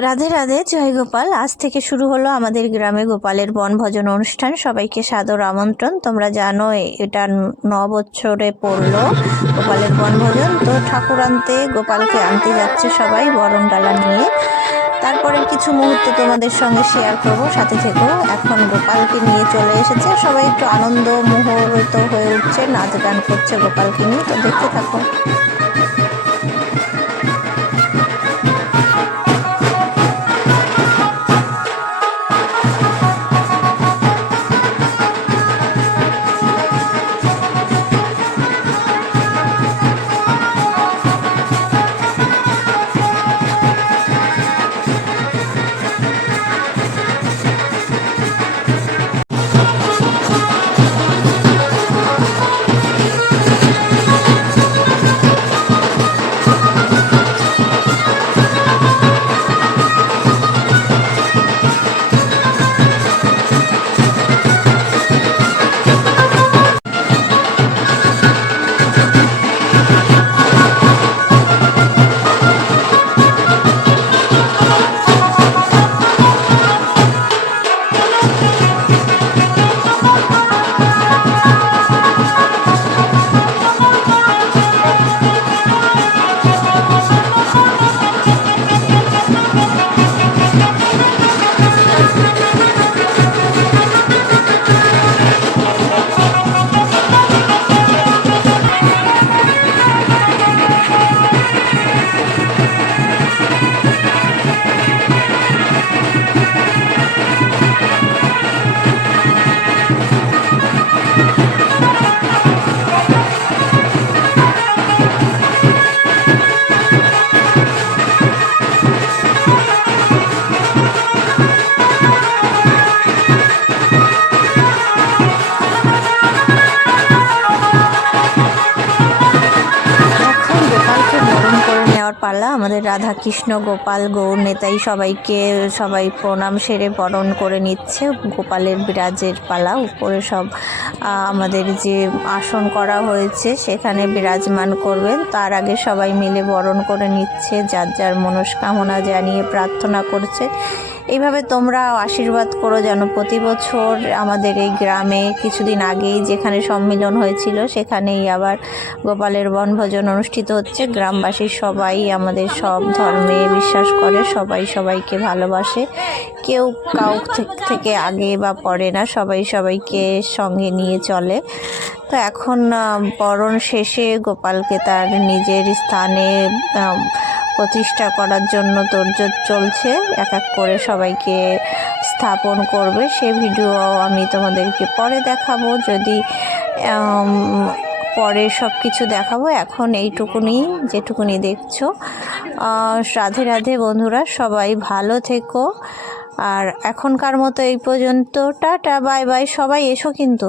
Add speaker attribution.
Speaker 1: রাধে রাধে, জয় গোপাল। আজ থেকে শুরু হলো আমাদের গ্রামে গোপালের বনভোজন অনুষ্ঠান। সবাইকে সাদর আমন্ত্রণ। তোমরা জানো এটা ন- বছরে পড়ল গোপালের বনভোজন। তো ঠাকুর আনতে, গোপালকে আনতে যাচ্ছে সবাই বরণ ডালা নিয়ে। তারপরে কিছু মুহূর্ত তোমাদের সঙ্গে শেয়ার করব। সাথে থেকো, এখন গোপালকে নিয়ে চলে এসেছে। সবাই একটু আনন্দ মুহূর্ত হয়ে উঠছে, নাচ গান করছে গোপালকে নিয়ে। তো দেখতে থাকো। করে নেওয়ার পালা। আমাদের রাধা কৃষ্ণ গোপাল, গৌর নেতাই সবাইকে, সবাই প্রণাম সেরে বরণ করে নিচ্ছে। গোপালের বিরাজের পালা। উপরে সব আমাদের যে আসন করা হয়েছে, সেখানে বিরাজমান করবেন তার আগে সবাই মিলে বরণ করে নিচ্ছে। যার যার মনস্কামনা জানিয়ে প্রার্থনা করছে। এইভাবে তোমরা আশীর্বাদ করো যেন প্রতি বছর আমাদের এই গ্রামে কিছুদিন আগেই যেখানে সম্মিলন হয়েছিল, সেখানেই আবার গোপালের বনভোজন অনুষ্ঠিত হচ্ছে। গ্রামবাসী সবাই আমাদের সব ধর্মে বিশ্বাস করে, সবাই সবাইকে ভালোবাসে। কেউ কাউ থেকে আগে বা পরে না, সবাই সবাইকে সঙ্গে নিয়ে চলে। তো এখন বরণ শেষে গোপালকে তার নিজের স্থানে প্রতিষ্ঠা করার জন্য তোড়জোড় চলছে, এক এক করে সবাইকে স্থাপন করবে। সে ভিডিও আমি তোমাদেরকে পরে দেখাবো। যদি পরে সব কিছু দেখাবো, এখন এইটুকুনি, যেটুকুনি দেখছ। রাধে রাধে বন্ধুরা, সবাই ভালো থেকো। আর এখনকার মতো এই পর্যন্ত, টাটা, বাই বাই, সবাই এসো কিন্তু।